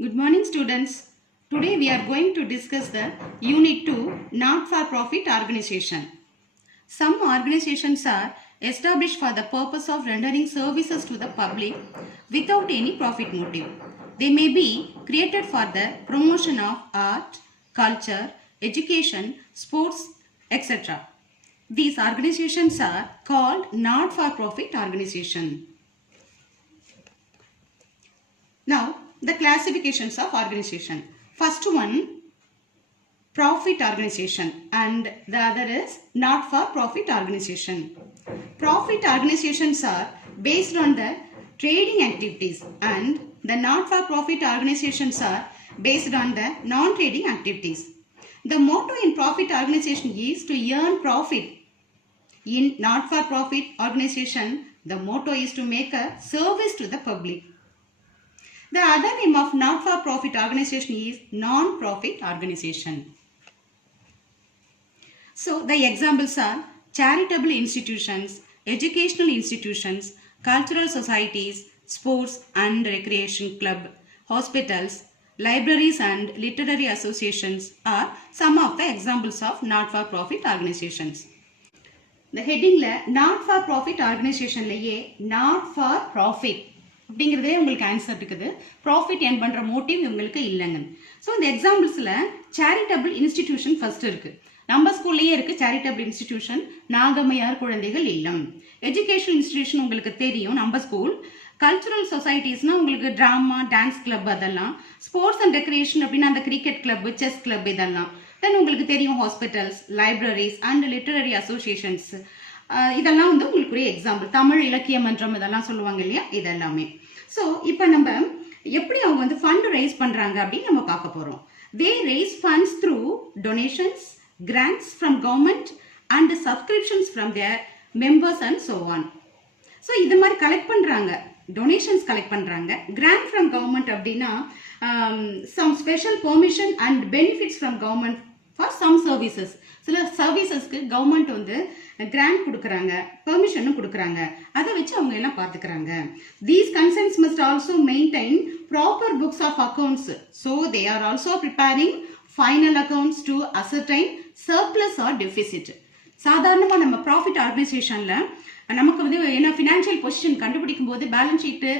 Good morning students. Today we are going to discuss the Unit 2 Not-for-Profit Organization. Some organizations are established for the purpose of rendering services to the public without any profit motive. They may be created for the promotion of art, culture, education, sports, etc. These organizations are called not-for-profit organization. Now, the classifications of organization. First one, profit organization, and the other is not-for-profit organization. Profit organizations are based on the trading activities, and the not-for-profit organizations are based on the non-trading activities. The motto in profit organization is to earn profit. In not-for-profit organization, the motto is to make a service to the public. The other name of not-for-profit organization is non-profit organization. So, the examples are charitable institutions, educational institutions, cultural societies, sports and recreation club, hospitals, libraries and literary associations are some of the examples of not-for-profit organizations. The heading not-for-profit organization not for profit அப்படிங்கிறதே உங்களுக்கு answer இருக்குது. Profit earn பண்ணுற motive உங்களுக்கு இல்லைங்க. So இந்த எக்ஸாம்பிள்ஸில் charitable institution first இருக்குது. நம்ம ஸ்கூல்லேயே இருக்குது சேரிட்டபிள் இன்ஸ்டிடியூஷன் நாகம்மையார் குழந்தைகள் இல்லம். எஜுகேஷனல் இன்ஸ்டிடியூஷன் உங்களுக்கு தெரியும் நம்ம ஸ்கூல். கல்ச்சுரல் சொசைட்டிஸ்னால் உங்களுக்கு ட்ராமா, டான்ஸ் கிளப் அதெல்லாம். ஸ்போர்ட்ஸ் அண்ட் ரெக்ரியேஷன் அப்படின்னா அந்த கிரிக்கெட் கிளப், செஸ் கிளப் இதெல்லாம். தென் உங்களுக்கு தெரியும் hospitals, libraries and literary associations. இதெல்லாம் வந்து உங்களுக்கு ஒரு எக்ஸாம்பிள். தமிழ் இலக்கிய மன்றம் இதெல்லாம் சொல்லுவாங்க இல்லையா, இதெல்லாமே. ஸோ இப்போ நம்ம எப்படி அவங்க வந்து ஃபண்ட் ரைஸ் பண்ணுறாங்க அப்படின்னு நம்ம பார்க்க போகிறோம். They raise funds through donations, grants from government and subscriptions from their members and so on. So இது மாதிரி கலெக்ட் பண்ணுறாங்க, டொனேஷன்ஸ் கலெக்ட் பண்ணுறாங்க. கிராண்ட் ஃப்ரம் கவர்மெண்ட் அப்படின்னா some special permission and benefits from government for some services. சில சர்வீசஸ்க்கு government வந்து grand கொடுக்குறாங்க, பெர்மிஷனும் கொடுக்குறாங்க. அதை வச்சு அவங்க எல்லாம் பார்த்துக்கிறாங்க. These concerns must also maintain proper books of accounts. So they are also preparing final accounts to ascertain surplus or deficit. சாதாரணமாக நம்ம ப்ராஃபிட் ஆர்கனைசேஷனில் நமக்கு வந்து என்ன ஃபினான்ஷியல் பொசிஷன் கண்டுபிடிக்கும் போது பேலன்ஸ் ஷீட்டு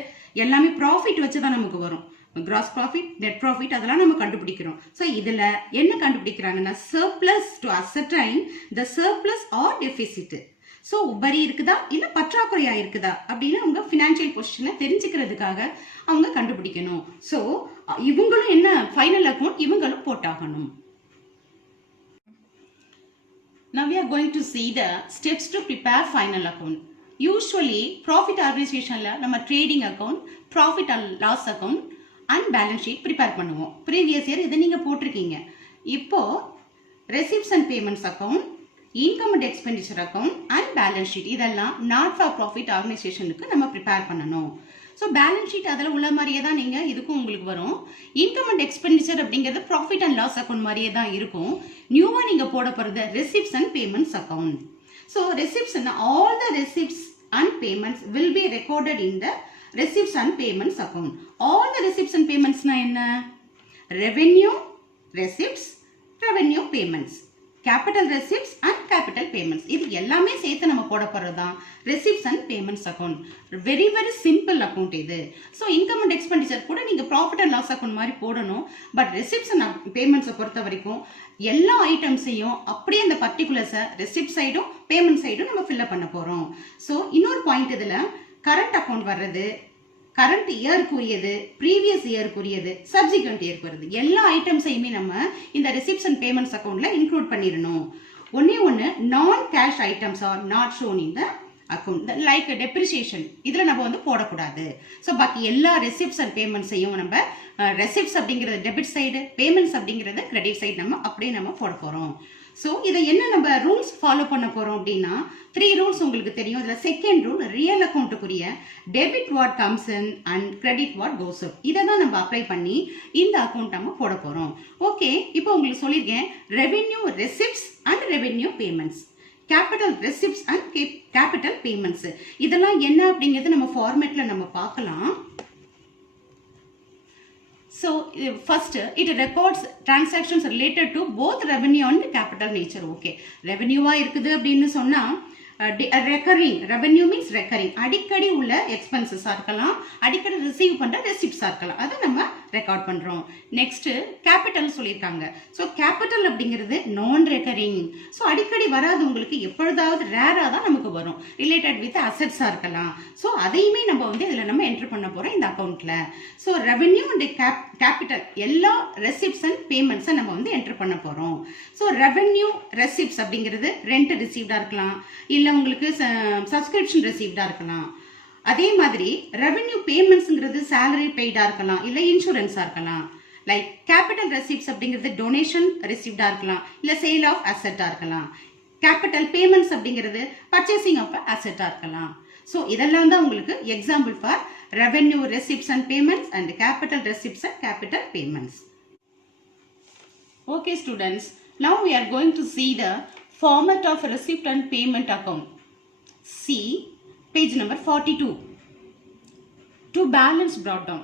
எல்லாமே ப்ராஃபிட் வச்சு தான் நமக்கு வரும். கிராஸ் ப்ராஃபிட், நெட் ப்ராஃபிட் அதெல்லாம் நம்ம கண்டுபிடிக்கிறோம். ஸோ இதில் என்ன கண்டுபிடிக்கிறாங்கன்னா surplus to ascertain the surplus or deficit. So உபரி இருக்குதா இல்லை பற்றாக்குறையா இருக்குதா அப்படின்னு அவங்க ஃபினான்ஷியல் பொசிஷனை தெரிஞ்சுக்கிறதுக்காக அவங்க கண்டுபிடிக்கணும். ஸோ இவங்களும் என்ன ஃபைனல் அக்கௌண்ட் இவங்களும் போட்டாகணும். Now we are going to see the steps to prepare final account. Usually profit organizationல நம்ம trading account, profit and loss account and balance sheet prepare பண்ணுவோம். previous year இதை நீங்க போட்டிருக்கீங்க. இப்போ receipts and payments account, income and expenditure account and balance sheet இதெல்லாம் not for profit organizationக்கு நம்ம prepare பண்ணணும். So balance sheet அதில் உள்ள மாதிரியே தான் நீங்கள் இதுக்கும் உங்களுக்கு வரும். இன்கம் அண்ட் எக்ஸ்பெண்டிச்சர் அப்படிங்கிறது ப்ராஃபிட் அண்ட் லாஸ் அக்கௌண்ட் மாதிரியே தான் இருக்கும். நியூவாக நீங்கள் போட போகிறது receipts and payments account. So ரெசிப்ட்ஸ்னா all the receipts and payments will be recorded in the receipts and payments account. All the receipts and பேமெண்ட்ஸ்னா என்ன? Revenue receipts, revenue payments, capital receipts and capital payments. இது எல்லாமே சேர்த்து நம்ம போட போகிறது தான் receipts and payments account. Very very simple account இது. ஸோ இன்கம் அண்ட் எக்ஸ்பெண்டிச்சர் கூட நீங்கள் ப்ராஃபிட் அண்ட் லாஸ் அக்கௌண்ட் மாதிரி போடணும். பட் ரெசிப்ட்ஸ் அண்ட் பேமெண்ட்ஸை பொறுத்த வரைக்கும் எல்லா ஐட்டம்ஸையும் அப்படியே அந்த பர்டிகுலர்ஸை ரெசிப்ட் சைடும் பேமெண்ட் சைடும் நம்ம ஃபில்அப் பண்ண போகிறோம். ஸோ இன்னொரு பாயிண்ட் இதில் கரண்ட் அக்கௌண்ட் வர்றது, கரண்ட் இயர்க்குரியது, ப்ரீவியஸ் இயர்க்குரியது, சப்சிக்வெண்ட் இயர்க்கு வருது. எல்லா ஐட்டம்ஸையுமே நம்ம இந்த ரெசிப்ட்ஸ் அண்ட் பேமெண்ட்ஸ் அக்கௌண்ட்ல இன்க்ளூட் பண்ணிடணும். ஒன்று non cash items are not shown in the account, like depreciation இதில் நம்ம வந்து போடக்கூடாது. ஸோ பாக்கி எல்லா ரெசிப்ட்ஸ் அண்ட் பேமெண்ட்ஸையும் நம்ம ரெசிப்ட்ஸ் அப்படிங்கிறது டெபிட் சைடு, பேமெண்ட்ஸ் அப்படிங்கிறது கிரெடிட் சைடு நம்ம அப்படியே நம்ம போட போகிறோம். ஸோ இதை என்ன நம்ம ரூல்ஸ் ஃபாலோ பண்ண போகிறோம் அப்படின்னா 3 ரூல்ஸ் உங்களுக்கு தெரியும். இதில் செகண்ட் ரூல் ரியல் அக்கௌண்ட்டுக்குரிய debit what comes in and credit what goes out. இதை தான் நம்ம அப்ளை பண்ணி இந்த அக்கௌண்ட் நம்ம போட போகிறோம். ஓகே, இப்போ உங்களுக்கு சொல்லியிருக்கேன் revenue receipts and revenue payments, capital receipts and capital payments. இதெல்லாம் என்ன அப்படிங்கிறது நம்ம ஃபார்மேட்டில் நம்ம பார்க்கலாம். So So first it records transactions related to both revenue and capital nature. Okay, revenue இருக்குது அப்படின்னு சொன்னா ரெக்கரிங் ரெவென்யூ மீன்ஸ் ரெக்கரிங் அடிக்கடி உள்ள எக்ஸ்பென்சஸாக இருக்கலாம், அடிக்கடி ரிசீவ் பண்ணுற ரெசிப்ட்ஸாக இருக்கலாம், அதை நம்ம ரெக்கார்ட் பண்ணுறோம். நெக்ஸ்ட்டு கேபிட்டல் சொல்லியிருக்காங்க. ஸோ கேபிட்டல் அப்படிங்கிறது நான் ரெக்கரிங். ஸோ அடிக்கடி வராது, உங்களுக்கு எப்பொழுதாவது ரேராக தான் நமக்கு வரும், ரிலேட்டட் வித் அசட்ஸாக இருக்கலாம். ஸோ அதையுமே நம்ம வந்து இதில் நம்ம என்ட்ரு பண்ண போகிறோம் இந்த அக்கௌண்ட்டில். ஸோ ரெவென்யூ அண்ட் கேபிட்டல் எல்லா ரெசிப்ட்ஸ் அண்ட் பேமெண்ட்ஸை நம்ம வந்து என்ட்ரு பண்ண போகிறோம். ஸோ ரெவென்யூ ரெசிப்ட்ஸ் அப்படிங்கிறது ரெண்ட் ரிசீவ்டாக இருக்கலாம், இல்லை உங்களுக்கு சப்ஸ்கிரிப்ஷன் ரிசீவ்டா இருக்கலாம். அதே மாதிரி ரெவென்யூ பேமெண்ட்ஸ்ங்கிறது சேலரி பெய்டா இருக்கலாம், இல்ல இன்சூரன்ஸா இருக்கலாம். லைக் கேபிட்டல் ரெசிப்ட்ஸ் அப்படிங்கிறது டொனேஷன் ரிசீவ்டா இருக்கலாம், இல்ல சேல் ஆஃப் அசெட்டா இருக்கலாம். கேபிட்டல் பேமெண்ட்ஸ் அப்படிங்கிறது பர்ச்சேசிங் ஆஃப் அசெட்டா இருக்கலாம். ஸோ இதெல்லாம் தான் உங்களுக்கு example for revenue receipts and payments and capital receipts and capital payments. Okay students, now we are going to see the format of receipt and payment account. See page number 42. To balance brought down.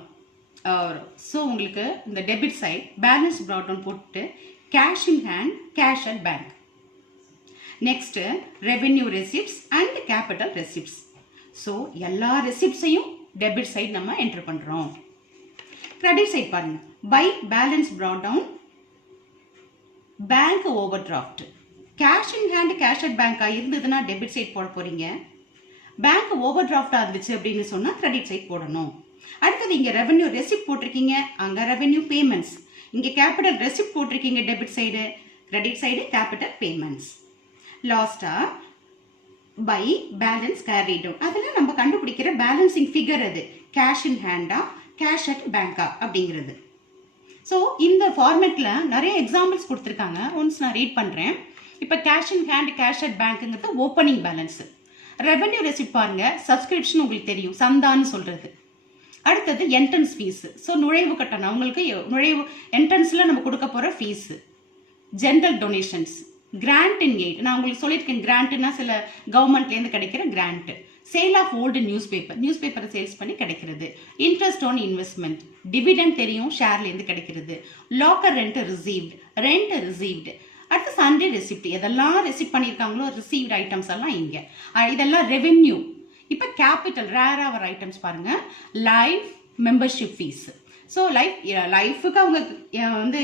So உங்களுக்கு இந்த debit side balance brought down போட்டு cash in hand, cash at bank. Next revenue receipts and capital receipts. So எல்லா receiptsையும் debit side நம்ம enter பண்றோம். Credit side பாருங்க. By balance brought down, bank overdraft. Cash in hand cash at பேங்காக இருந்ததுன்னா debit side போட போகிறீங்க. Bank over டிராஃப்டாக இருந்துச்சு அப்படின்னு சொன்னால் கிரெடிட் சைட் போடணும். அடுத்தது இங்கே ரெவென்யூ ரெசிப்ட் போட்டிருக்கீங்க, அங்கே ரெவென்யூ பேமெண்ட்ஸ். இங்கே கேபிட்டல் ரெசிப்ட் போட்டிருக்கீங்க, debit side, credit side capital payments. லாஸ்ட்டாக பை பேலன்ஸ் கேரி டவுன். அதில் நம்ம கண்டுபிடிக்கிற பேலன்சிங் ஃபிகர் அது கேஷ் இன் ஹேண்டா கேஷ் அட் பேங்கா அப்படிங்கிறது. ஸோ இந்த ஃபார்மேட்டில் நிறைய எக்ஸாம்பிள்ஸ் கொடுத்துருக்காங்க. ஒன்ஸ் நான் ரீட் பண்ணுறேன். இப்போ cash in hand cash at பேங்க்குங்கிறது ஓப்பனிங் பேலன்ஸு. ரெவென்யூ ரெசிப்ட் பாருங்க, சப்ஸ்கிரிப்ஷன் உங்களுக்கு தெரியும், சந்தான்னு சொல்கிறது. அடுத்தது என்ட்ரன்ஸ் ஃபீஸு. ஸோ நுழைவு கட்டணம், உங்களுக்கு நுழைவு என்ட்ரன்ஸில் நம்ம கொடுக்க போகிற fees. General donations, grant in aid. நான் உங்களுக்கு சொல்லியிருக்கேன், கிராண்ட்னா சில கவர்மெண்ட்லேருந்து கிடைக்கிற grant. Sale of old news பேப்பரை சேல்ஸ் பண்ணி கிடைக்கிறது. இன்ட்ரெஸ்ட் ஆன் இன்வெஸ்ட்மெண்ட், டிவிடெண்ட் தெரியும், ஷேர்லேருந்து கிடைக்கிறது. Locker rent received. அடுத்து சண்டே ரெசிப்ட், எதெல்லாம் ரெசிப்ட் பண்ணியிருக்காங்களோ ரிசீவ்ட் ஐட்டம்ஸ் எல்லாம் இங்கே. இதெல்லாம் ரெவென்யூ. இப்போ கேபிட்டல் ரேராக வர ஐட்டம்ஸ் பாருங்க, லைஃப் மெம்பர்ஷிப் ஃபீஸ். ஸோ லைஃபுக்கு அவங்க வந்து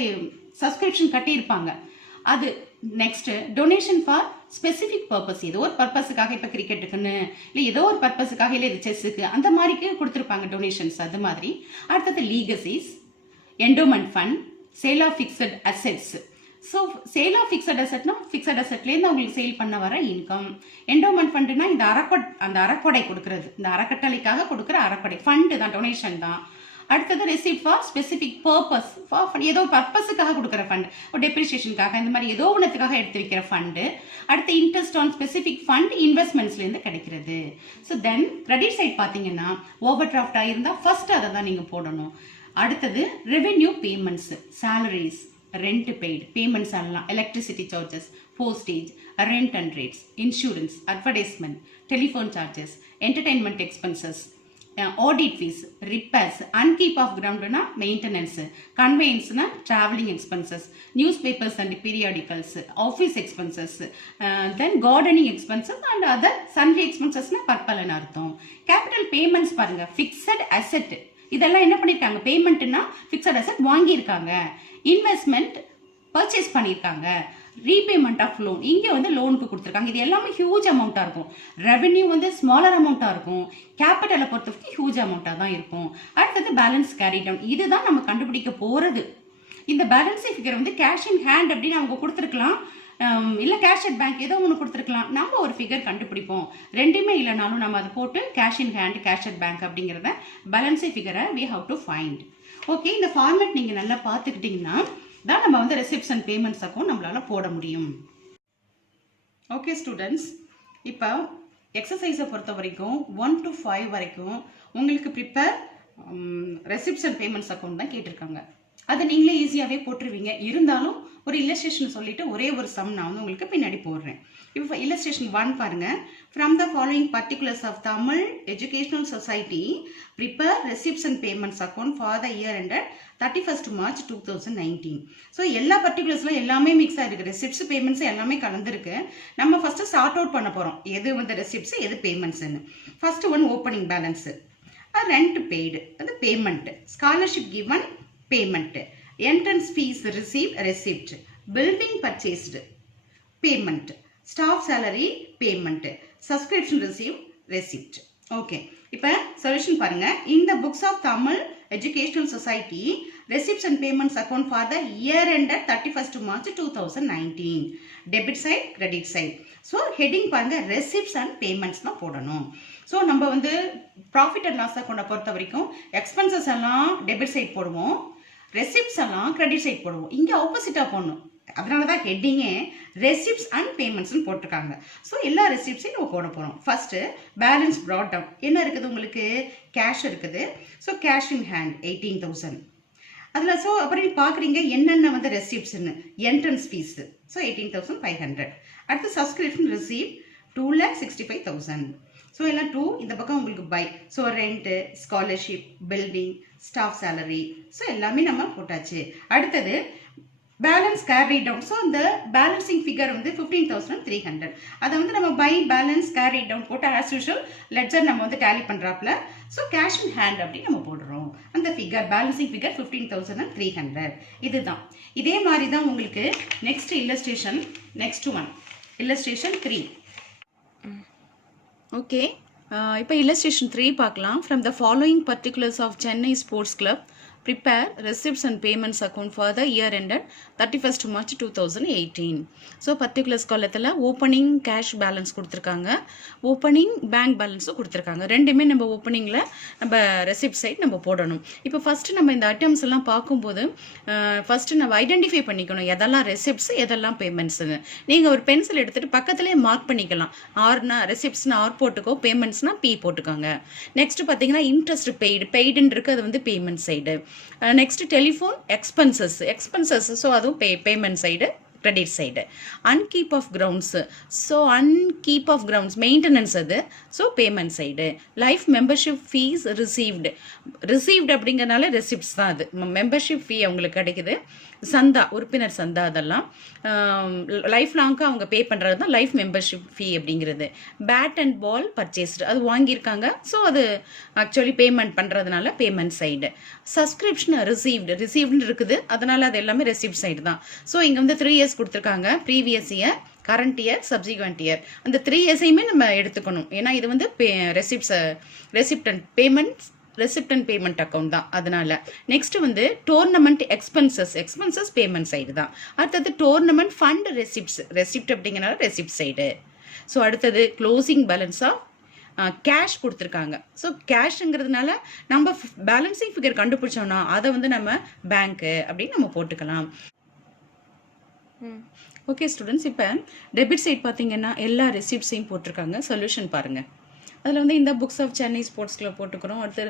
சப்ஸ்கிரிப்ஷன் கட்டியிருப்பாங்க அது. Next donation for specific purpose, ஏதோ ஒரு பர்பஸுக்காக, இப்போ கிரிக்கெட்டுக்குன்னு இல்லை ஏதோ ஒரு பர்பஸுக்காக, இல்லை செஸ்ஸுக்கு அந்த மாதிரிக்கு கொடுத்துருப்பாங்க டொனேஷன்ஸ், அது மாதிரி. அடுத்தது legacies, endowment fund, sale of fixed assets. So sale of fixed அசெட்னா ஃபிக்ஸட் அசெட்லேருந்து அவங்களுக்கு சேல் பண்ண வர இன்கம். என்டோமெண்ட் ஃபண்டுனா இந்த அந்த அறக்கொடை கொடுக்கறது, இந்த அறக்கட்டளைக்காக கொடுக்குற அறக்கொடை ஃபண்டு தான், டொனேஷன் தான். அடுத்தது ரெசிப்ட் ஃபார் ஸ்பெசிஃபிக் பர்பஸ், ஏதோ ஒரு பர்பஸுக்காக கொடுக்குற ஃபண்ட், ஒரு டெப்ரிசியேஷனுக்காக, இந்த மாதிரி ஏதோ ஒன்றுத்துக்காக எடுத்து வைக்கிற ஃபண்டு. அடுத்து இன்ட்ரெஸ்ட் ஆன் ஸ்பெசிஃபிக் ஃபண்ட் இன்வெஸ்ட்மெண்ட்ஸ்லேருந்து கிடைக்கிறது. ஸோ தென் கிரெடிட் சைட் பார்த்தீங்கன்னா ஓவர் டிராஃப்டாக இருந்தால் ஃபர்ஸ்ட் அதை தான் நீங்கள் போடணும். அடுத்தது revenue payments, salaries, rent paid payments எல்லாம், electricity charges, postage, rent and rates, insurance, advertisement, telephone charges, entertainment expenses, audit fees, repairs, upkeep of கிரவுண்ட்னா மெயின்டெனன்ஸு, கன்வேயன்ஸ்னா travelling expenses, news papers and periodicals, office expenses, then gardening expenses and other sundry எக்ஸ்பென்சஸ்னா பற்பலன்னு அர்த்தம். Capital payments பாருங்க, fixed asset, இதெல்லாம் என்ன பண்ணியிருக்காங்க, பேமெண்ட்னா fixed asset வாங்கியிருக்காங்க, இன்வெஸ்ட்மெண்ட் பர்ச்சேஸ் பண்ணியிருக்காங்க, ரீபேமெண்ட் ஆஃப் லோன் இங்கே வந்து லோனுக்கு கொடுத்துருக்காங்க. இது எல்லாமே ஹியூஜ் அமௌண்ட்டாக இருக்கும். ரெவென்யூ வந்து ஸ்மாலர் அமௌண்ட்டாக இருக்கும், கேபிட்டலை பொறுத்தவரைக்கும் ஹியூஜ் அமௌண்ட்டாக தான் இருக்கும். அடுத்தது பேலன்ஸ் கேரி டவுன், இதுதான் நம்ம கண்டுபிடிக்க போகிறது. இந்த பேலன்ஸிங் ஃபிகர் வந்து கேஷ் இன் ஹேண்ட் அப்படின்னு அவங்க கொடுத்துருக்கலாம், இல்லை கேஷ் அட் பேங்க் ஏதோ ஒன்று கொடுத்துருக்கலாம். நம்ம ஒரு ஃபிகர் கண்டுபிடிப்போம், ரெண்டுமே இல்லைனாலும் நம்ம அதை போட்டு cash in hand cash at bank அப்படிங்கிறத பேலன்ஸிங் ஃபிகரை we have to find. Okay, இந்த ஃபார்மேட் நீங்கள் நல்லா பார்த்துக்கிட்டிங்கன்னா தான் நம்ம வந்து ரெசிப்ட்ஸ் அண்ட் பேமெண்ட்ஸ் அக்கௌண்ட் நம்மளால் போட முடியும். ஓகே ஸ்டூடெண்ட்ஸ், இப்போ எக்ஸசைஸை பொறுத்த வரைக்கும் 1 to 5 வரைக்கும் உங்களுக்கு prepare receipts and payments account தான் கேட்டிருக்காங்க. அதை நீங்களே ஈஸியாகவே போட்டுருவீங்க. இருந்தாலும் ஒரு இல்லஸ்ட்ரேஷன் சொல்லிட்டு ஒரே ஒரு சம் நான் வந்து உங்களுக்கு பின்னாடி போடுறேன். இப்போ illustration 1 பாருங்க. From the following particulars of Tamil Educational Society, prepare receipts and payments account for the year ended 31st March 2019. So எல்லா பர்டிகுலர்ஸ்ல எல்லாமே மிக்ஸ் ஆயிருக்கு. ரெசிப்ட்ஸ் பேமெண்ட்ஸ் எல்லாமே கலந்துருக்கு. நம்ம ஃபர்ஸ்ட் சார்ட் அவுட் பண்ண போறோம். எது வந்து ரெசிப்ட்ஸ், எது பேமெண்ட்ஸ்னு. First one opening balance, rent paid, அது payment. Scholarship given, payment. Entrance fees receive, receipt. Building purchased, payment. Staff salary, payment. Subscription receive, receipt. Okay. இப்போ solution பாருங்க. In the books of Tamil Educational Society, receipts and payments account for the year ended 31st March 2019. Debit side, credit side. So heading பாருங்க receipts and payments தான் போடணும். So நம்ம வந்து profit and loss account பொறுத்த வரைக்கும் expenses எல்லாம் debit side போடுவோம், receipts எல்லாம் credit side போடுவோம். இங்க ஆப்போசிட்டா போடணும். அதனால தான் ஹெட்டிங்கே ரெசிப்ட்ஸ் அண்ட் பேமெண்ட்ஸ்னு போட்டிருக்காங்க. ஸோ எல்லா ரெசிப்ட்ஸையும் நம்ம போட போகிறோம். ஃபர்ஸ்ட் பேலன்ஸ் ப்ராட் டவுன் என்ன இருக்குது உங்களுக்கு? கேஷ் இருக்குது. So cash in hand 18,000. அதில் ஸோ அப்புறம் பார்க்குறீங்க என்னென்ன வந்து ரெசிப்ட்ஸ்ன்னு. Entrance fees so 18,500. அடுத்து சப்ஸ்கிரிப்ஷன் ரிசீவ் 2,65,000. ஸோ எல்லாம் 2 இந்த பக்கம் உங்களுக்கு by. So rent, scholarship, building, staff salary, so எல்லாமே நம்ம போட்டாச்சு. அடுத்தது பேலன்ஸ் கேரி டவுன். ஸோ இந்த பேலன்சிங் ஃபிகர் வந்து 15,300. அதை வந்து நம்ம பை பேலன்ஸ் கேரி டவுன் போட்டு ஆஸ் யூஷுவல் லெட்ஜர் நம்ம வந்து டேலி பண்ணுறாப்புல. ஸோ கேஷ் இன் ஹேண்ட் அப்படி நம்ம போடுறோம். அந்த ஃபிகர் பேலன்சிங் ஃபிகர் 15,300. இதுதான். இதே மாதிரி தான் உங்களுக்கு next illustration. Next one illustration 3. Okay, இப்போ illustration 3 பார்க்கலாம். From the following particulars of Chennai Sports Club, prepare receipts and payments account for the year ended 31st March 2018. So particulars காலத்தில் opening cash balance கொடுத்துருக்காங்க, opening bank பேலன்ஸும் கொடுத்துருக்காங்க. ரெண்டுமே நம்ம ஓப்பனிங்கில் நம்ம receipt side நம்ம போடணும். இப்போ ஃபஸ்ட்டு நம்ம இந்த ஐட்டம்ஸ் எல்லாம் பார்க்கும்போது ஃபஸ்ட்டு நம்ம ஐடென்டிஃபை பண்ணிக்கணும் எதெல்லாம் ரெசிப்ட்ஸ் எதெல்லாம் பேமெண்ட்ஸுன்னு. நீங்கள் ஒரு பென்சில் எடுத்துகிட்டு பக்கத்துலேயே மார்க் பண்ணிக்கலாம். ஆர்னா ரெசிப்ட்ஸ்னா ஆர் போட்டுக்கோ, பேமெண்ட்ஸ்னா பி போட்டுக்கோங்க. நெக்ஸ்ட் பார்த்தீங்கன்னா இன்ட்ரெஸ்ட் பெய்டுன்னு இருக்குது, அது வந்து payment side. Next telephone expenses so அதுவும் payment side, credit side. Upkeep of grounds, so upkeep of grounds maintenance அது, so payment side. Life membership fees received அப்படிங்கிறனால ரெசிப்ட்ஸ் தான் அது. மெம்பர்ஷிப் ஃபீ அவங்களுக்கு கிடைக்குது, சந்தா உறுப்பினர் சந்தா, அதெல்லாம் லைஃப் லாங்காக அவங்க பே பண்ணுறது தான் லைஃப் மெம்பர்ஷிப் ஃபீ அப்படிங்கிறது. பேட் அண்ட் பால் பர்ச்சேஸ்டு, அது வாங்கியிருக்காங்க, ஸோ அது ஆக்சுவலி பேமெண்ட் பண்ணுறதுனால பேமெண்ட் சைடு. சப்ஸ்கிரிப்ஷன் ரிசீவ்டுன்னு இருக்குது, அதனால் அது எல்லாமே ரெசிப்ட் சைடு தான். ஸோ இங்கே வந்து 3 years கொடுத்துருக்காங்க, previous year, current year, subsequent year. அந்த 3 yearsையுமே நம்ம எடுத்துக்கணும். ஏன்னா இது வந்து ரெசிப்ட் அண்ட் பேமெண்ட் அக்கௌண்ட் தான், அதனால. நெக்ஸ்ட் வந்து டோர்னமெண்ட் எக்ஸ்பென்சஸ் பேமெண்ட் சைடு தான். அடுத்தது டோர்னமெண்ட் ஃபண்ட் ரெசிப்ட் அப்படிங்கிறனால ரெசிப்ட் சைடு. ஸோ அடுத்தது க்ளோசிங் பேலன்ஸ் ஆஃப் கேஷ் கொடுத்துருக்காங்க. ஸோ கேஷுங்கிறதுனால நம்ம பேலன்சிங் ஃபிகர் கண்டுபிடிச்சோம்னா அதை வந்து நம்ம பேங்க்கு அப்படின்னு நம்ம போட்டுக்கலாம். ஓகே ஸ்டூடெண்ட்ஸ், இப்போ டெபிட் சைட் பார்த்தீங்கன்னா எல்லா ரெசிப்ட்ஸையும் போட்டிருக்காங்க. சொல்யூஷன் பாருங்கள். அதில் வந்து இந்த books of Chennai sports club போட்டுக்கிறோம். அடுத்து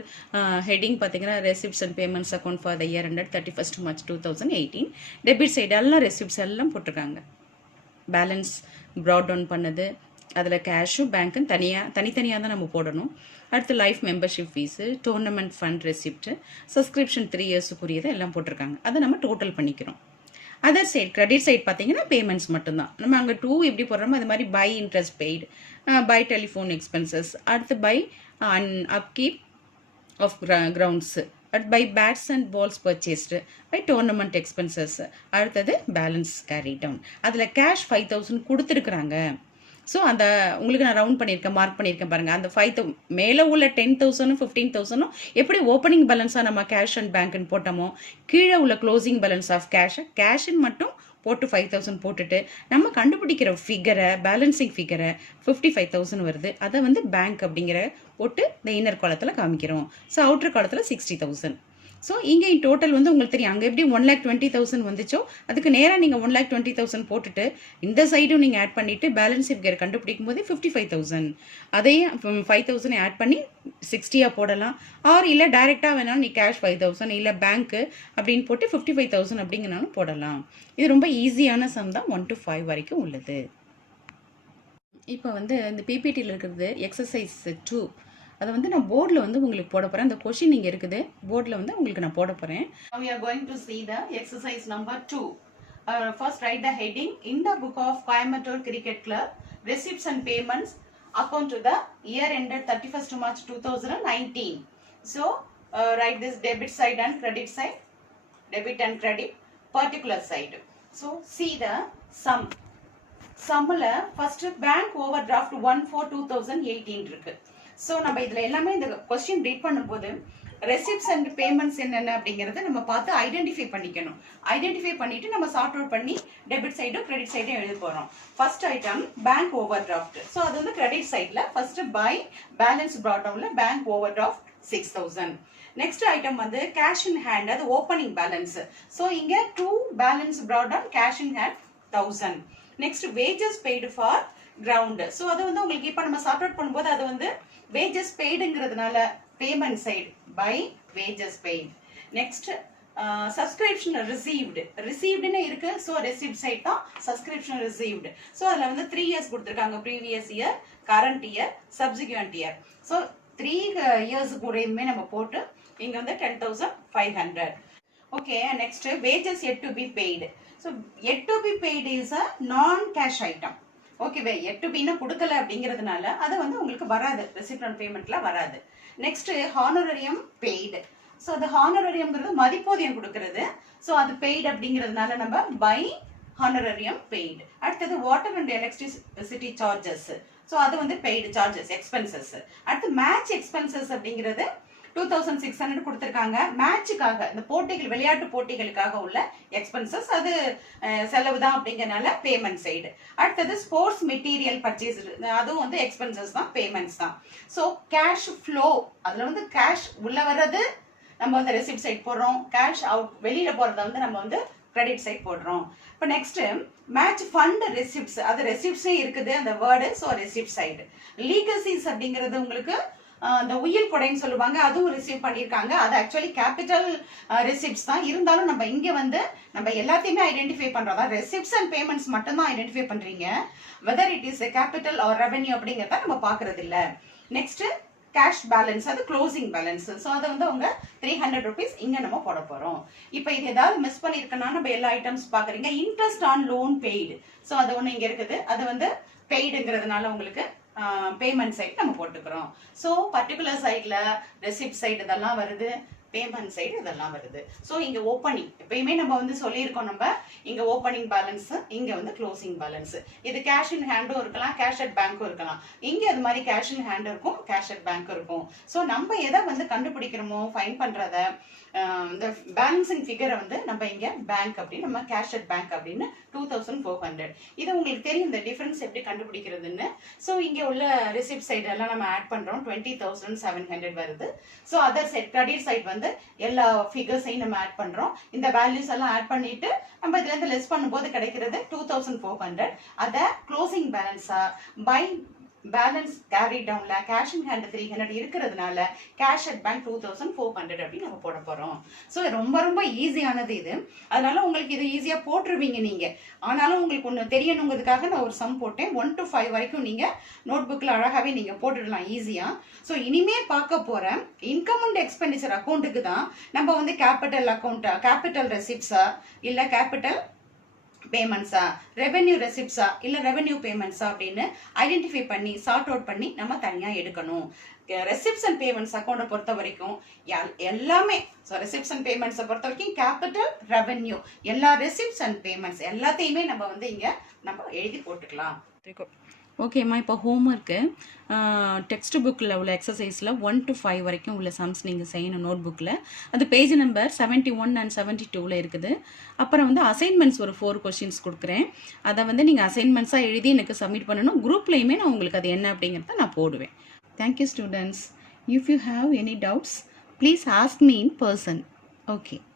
ஹெட்டிங் பார்த்தீங்கன்னா receipts and payments account for the year ended 31st March 2018. Debit side எல்லாம் ரெசிப்ட்ஸ் எல்லாம் போட்டிருக்காங்க. பேலன்ஸ் ப்ராட் டவுன் பண்ணது, அதில் கேஷும் பேங்க்கும் தனித்தனியாக தான் நம்ம போடணும். அடுத்து life membership fees, tournament fund receipt, subscription 3 yearsக்குரியதை எல்லாம் போட்டிருக்காங்க. அதை நம்ம டோட்டல் பண்ணிக்கிறோம். அதர் சைட் கிரெடிட் சைட் பார்த்தீங்கன்னா பேமெண்ட்ஸ் மட்டும்தான். நம்ம அங்கே 2 எப்படி போடுறோமோ அது மாதிரி by interest paid, by telephone expenses, அடுத்து பை அப்கீப் ஆஃப் கிரவுண்ட்ஸு, அடுத்து by bats and balls purchased, by tournament expenses, அடுத்தது பேலன்ஸ் கேரி டவுன். அதில் கேஷ் 5,000 கொடுத்துருக்குறாங்க. ஸோ அந்த உங்களுக்கு நான் ரவுண்ட் பண்ணியிருக்கேன், மார்க் பண்ணியிருக்கேன் பாருங்கள். அந்த 5,000 மேலே உள்ள 10,000 15,000 எப்படி ஓப்பனிங் பேலன்ஸாக நம்ம கேஷ் அண்ட் பேங்க்னு போட்டோமோ, கீழே உள்ள க்ளோசிங் பேலன்ஸ் ஆஃப் கேஷின் மட்டும் போட்டு 5,000 போட்டுட்டு நம்ம கண்டுபிடிக்கிற ஃபிகரை, பேலன்சிங் ஃபிகரை 55,000 வருது. அதை வந்து பேங்க் அப்படிங்கிற போட்டு இந்த இன்னர் காலத்தில் காமிக்கிறோம். ஸோ அவுட்டர் காலத்தில் 60,000. ஸோ இங்கே இன் டோட்டல் வந்து உங்களுக்கு தெரியும் அங்கே எப்படி 1,20,000 வந்துச்சோ அதுக்கு நேராக நீங்கள் 1,20,000 போட்டுட்டு இந்த சைடும் நீங்கள் ஆட் பண்ணிவிட்டு பேலன்ஸ் ஃபிகர் கண்டுபிடிக்கும் போது 55,000 அதையும் 5,000 ஆட் பண்ணி 60 போடலாம். ஆர் இல்லை டைரெக்டாக வேணாலும் நீ கேஷ் 5,000 இல்லை பேங்க்கு அப்படின்னு போட்டு 55,000 அப்படிங்கனாலும் போடலாம். இது ரொம்ப ஈஸியான சம் தான் 1 to 5 வரைக்கும் உள்ளது. இப்போ வந்து இந்த பிபிடியில் இருக்கிறது எக்ஸசைஸ் 2 அதை வந்து நான் போர்டில் வந்து உங்களுக்கு போட போகிறேன். அந்த கொஷின் இங்கே இருக்குது போர்டில் வந்து உங்களுக்கு நான் போட போகிறேன். We are going to see the exercise number 2. First write the heading in the book of Coimbatore Cricket Club receipts and payments account to the year ended 31st March 2019. So write this debit side and credit side, debit and credit, particular side. So see the sum. சம்மில் first bank overdraft 1/4/2018 இருக்கு. So நம்ம இதில் எல்லாமே இந்த question read பண்ணும்போது ரெசிப்ட்ஸ் and பேமெண்ட்ஸ் என்னென்ன அப்படிங்கிறத நம்ம பார்த்து ஐடென்டிஃபை பண்ணிக்கணும். ஐடென்டிஃபை பண்ணிட்டு நம்ம சார்ட் அவுட் பண்ணி டெபிட் சைடும் கிரெடிட் சைடும் எழுத போகிறோம். First item bank overdraft. So அது வந்து கிரெடிட் சைடில் ஃபர்ஸ்ட் பை பேலன்ஸ் ப்ராட் டவுனில் bank overdraft 6,000. Next item வந்து கேஷ் இன் ஹேண்ட், அது ஓப்பனிங் பேலன்ஸ். ஸோ இங்கே 2 balance brought down cash in hand 1,000. Next wages paid for ground. So அது வந்து உங்களுக்கு இப்போ நம்ம சார்ட் அவுட் பண்ணும்போது அது வந்து வேஜஸ் பெய்டுங்கிறதுனால payment side by wages paid. Next subscription ரிசீவ்டுன்னு இருக்கு. ஸோ ரெசிப்ட் சைட் தான் சப்ஸ்கிரிப்ஷன் ரிசீவ்டு. ஸோ அதில் வந்து 3 இயர்ஸ் கொடுத்துருக்காங்க, previous year, current year, subsequent year. So 3 years கூடயுமே நம்ம போட்டு இங்கே வந்து 10,500. Okay, next wages yet to be paid. So yet to be paid is a non-cash item. ஓகேவே, yet to be கொடுக்கல அப்படிங்கிறதுனால அது வந்து உங்களுக்கு வராது, ரெசிப்ட் அண்ட் பேமெண்ட்ல வராது. Next ஹானரரியம் paid. ஸோ அது ஹானரரியம்ங்கிறது மதிப்பூதியம் கொடுக்கறது. ஸோ அது பெய்டு அப்படிங்கிறதுனால நம்ம பை ஹானரரியம் பெய்டு. அடுத்தது water and electricity charges. So அது வந்து பெய்டு சார்ஜஸ் எக்ஸ்பென்சஸ். அடுத்து மேட்ச் எக்ஸ்பென்சஸ் அப்படிங்கிறது 2,600 கொடுத்துருக்காங்க. மேட்சுக்காக, இந்த போட்டிகள், விளையாட்டு போட்டிகளுக்காக உள்ள எக்ஸ்பென்சஸ், அது செலவு தான் அப்படிங்கிறனால பேமெண்ட் சைடு. அடுத்தது ஸ்போர்ட்ஸ் மெட்டீரியல் பர்ச்சேஸ், அதுவும் வந்து எக்ஸ்பென்சஸ் தான், பேமெண்ட்ஸ் தான். ஸோ கேஷ் ஃப்ளோ, அதில் வந்து கேஷ் உள்ள வர்றது நம்ம வந்து ரெசிப்ட் சைட் போடுறோம், கேஷ் அவுட் வெளியில் போகிறத வந்து நம்ம வந்து கிரெடிட் சைட் போடுறோம். இப்போ நெக்ஸ்ட் மேட்ச் ஃபண்ட் ரெசிப்ட்ஸ், அது ரெசிப்ட்ஸே இருக்குது அந்த வேர்டு. So receipt side. லீகசிஸ் அப்படிங்கிறது உங்களுக்கு அந்த உயில் கொடைன்னு சொல்லுவாங்க, அதுவும் ரிசீவ் பண்ணியிருக்காங்க. அது ஆக்சுவலி கேபிட்டல் ரெசிப்ட்ஸ் தான். இருந்தாலும் நம்ம இங்கே வந்து நம்ம எல்லாத்தையுமே ஐடென்டிஃபை பண்ணுறதா, ரெசிப்ட்ஸ் அண்ட் பேமெண்ட்ஸ் மட்டும்தான் ஐடென்டிஃபை பண்ணுறீங்க. Whether it is capital or revenue அப்படிங்கிறத நம்ம பார்க்கறது இல்லை. நெக்ஸ்ட் கேஷ் பேலன்ஸ், அது க்ளோசிங் பேலன்ஸ். ஸோ அதை வந்து அவங்க 300 rupees இங்கே நம்ம போட போகிறோம். இப்போ இது ஏதாவது மிஸ் பண்ணியிருக்கனா நம்ம எல்லா ஐட்டம்ஸ் பார்க்குறீங்க. Interest on loan paid. So அது ஒன்று இங்கே இருக்குது, அது வந்து பெய்டுங்கிறதுனால உங்களுக்கு பேமெண்ட் சைட் நம்ம போட்டுக்கிறோம். ஸோ பர்டிகுலர் சைடில் ரெசிப்ட் சைடு இதெல்லாம் வருது, பேமெண்ட் சைடு இதெல்லாம் வருது. ஸோ இங்கே ஓப்பனிங் எப்பயுமே நம்ம வந்து சொல்லியிருக்கோம், நம்ம இங்கே ஓப்பனிங் பேலன்ஸ், இங்கே வந்து க்ளோசிங் பேலன்ஸ். இது கேஷ் இன் ஹேண்டும் இருக்கலாம், கேஷ் அட் பேங்க்கும் இருக்கலாம். இங்கே அது மாதிரி கேஷ் இன் ஹேண்ட் இருக்கும், கேஷ் அட் பேங்க் இருக்கும். ஸோ நம்ம எதை வந்து கண்டுபிடிக்கிறோமோ ஃபைன் பண்ணுறத, இந்த பேலன்சிங் ஃபிகரை வந்து நம்ம இங்கே பேங்க் அப்படின்னு, நம்ம கேஷ் அட் பேங்க் அப்படின்னு 2,400. இது உங்களுக்கு தெரியும் இந்த டிஃபரன்ஸ் எப்படி கண்டுபிடிக்கிறதுன்னு. ஸோ இங்கே உள்ள ரிசிப்ட் சைடு எல்லாம் நம்ம ஆட் பண்ணுறோம், 20,700 வருது. So other side credit side வந்து எல்லா ஃபிகர்ஸையும் நம்ம ஆட் பண்ணுறோம். இந்த வேல்யூஸ் எல்லாம் ஆட் பண்ணிட்டு நம்ம இதுலேருந்து லெஸ் பண்ணும்போது கிடைக்கிறது 2,400. அதை க்ளோசிங் பேலன்ஸா பை பேலன்ஸ் கேரி டவுன்ல கேஷ் இன் ஹேண்ட் 300 இருக்கிறதுனால கேஷ் அட் பேங்க் 2,400 அப்படின்னு நம்ம போட போறோம். ஸோ ரொம்ப ரொம்ப ஈஸியானது இது. அதனால உங்களுக்கு இது ஈஸியா போட்டுருவீங்க நீங்க. ஆனாலும் உங்களுக்கு ஒன்று தெரியணுங்கிறதுக்காக நான் ஒரு சம் போட்டேன். 1 to 5 வரைக்கும் நீங்க நோட் புக்ல அழகாவே நீங்க போட்டுடலாம் ஈஸியா. ஸோ இனிமே பார்க்க போற இன்கம் அண்ட் எக்ஸ்பெண்டிச்சர் அக்கௌண்ட்டுக்கு தான் நம்ம வந்து கேபிட்டல் அக்கௌண்ட்டா, கேபிட்டல் ரெசிப்ட்ஸா, இல்ல கேபிட்டல் பேமெண்ட்ஸா, ரெவென்யூ ரெசிப்ட்ஸா, இல்லை ரெவென்யூ பேமெண்ட்ஸா அப்படின்னு ஐடென்டிஃபை பண்ணி சார்ட் அவுட் பண்ணி நம்ம தனியாக எடுக்கணும். ரெசிப்ட்ஸ் அண்ட் பேமெண்ட்ஸ் அக்கௌண்ட்டை பொறுத்த வரைக்கும் எல்லாமே, ஸோ ரெசிப்ட்ஸ் அண்ட் பேமெண்ட்ஸை பொறுத்த வரைக்கும் கேபிட்டல், ரெவென்யூ, எல்லா ரெசிப்ட்ஸ் அண்ட் பேமெண்ட்ஸ் எல்லாத்தையுமே நம்ம வந்து இங்கே நம்ம எழுதி போட்டுக்கலாம். ஓகேம்மா, இப்போ ஹோம்ஒர்க்கு டெக்ஸ்ட் புக்கில் உள்ள எக்ஸசைஸில் 1 to 5 வரைக்கும் உள்ள சம்ஸ் நீங்கள் செய்யணும் நோட் புக்கில். அது பேஜ் நம்பர் 71 and 72 இருக்குது. அப்புறம் வந்து அசைன்மெண்ட்ஸ் ஒரு 4 questions கொடுக்குறேன். அதை வந்து நீங்கள் அசைன்மெண்ட்ஸாக எழுதி எனக்கு சப்மிட் பண்ணணும். குரூப்லேயுமே நான் உங்களுக்கு அது என்ன அப்படிங்கிறத நான் போடுவேன். Thank you students. If you have any doubts please ask me in person. Okay.